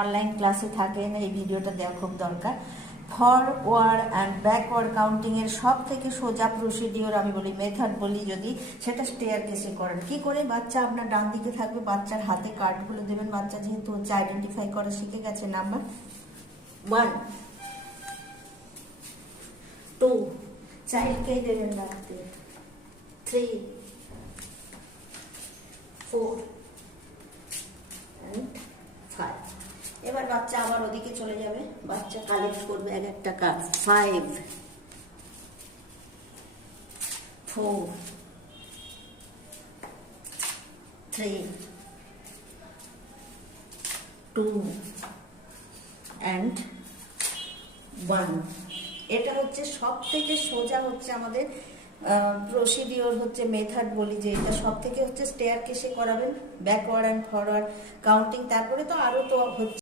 Online ক্লাসে থাকেন, এই ভিডিওটা দেওয়া খুব দরকার। ফরওয়ার্ড অ্যান্ড ব্যাকওয়ার্ড কাউন্টিং এর সব থেকে সোজা প্রসিডিওর আমি বলি, মেথড বলি যদি, সেটা স্টেয়ার কেসে করেন। কি করে? বাচ্চা আপনার ডান দিকে থাকবে, বাচ্চার হাতে কার্ডগুলো দেবেন। বাচ্চা যেহেতু হচ্ছে আইডেন্টিফাই করা শিখে গেছে, নাম্বার 1 2 চাইল্ডকেই দেবেন রাখতে, 3 4 and 5। এবার বাচ্চা আবার ওদিকে চলে যাবে, বাচ্চা কালেক্ট করবে এক একটা কার্ড। 5 4 3 2 and 1। এটা হচ্ছে সব থেকে সোজা হচ্ছে আমাদের প্রসিডিওর, হচ্ছে মেথড বলি যে এটা সব থেকে হচ্ছে স্টেয়ার কেসে করাবেন, ব্যাকওয়ার্ড অ্যান্ড ফরওয়ার্ড কাউন্টিং। তারপরে তো আরো তো হচ্ছে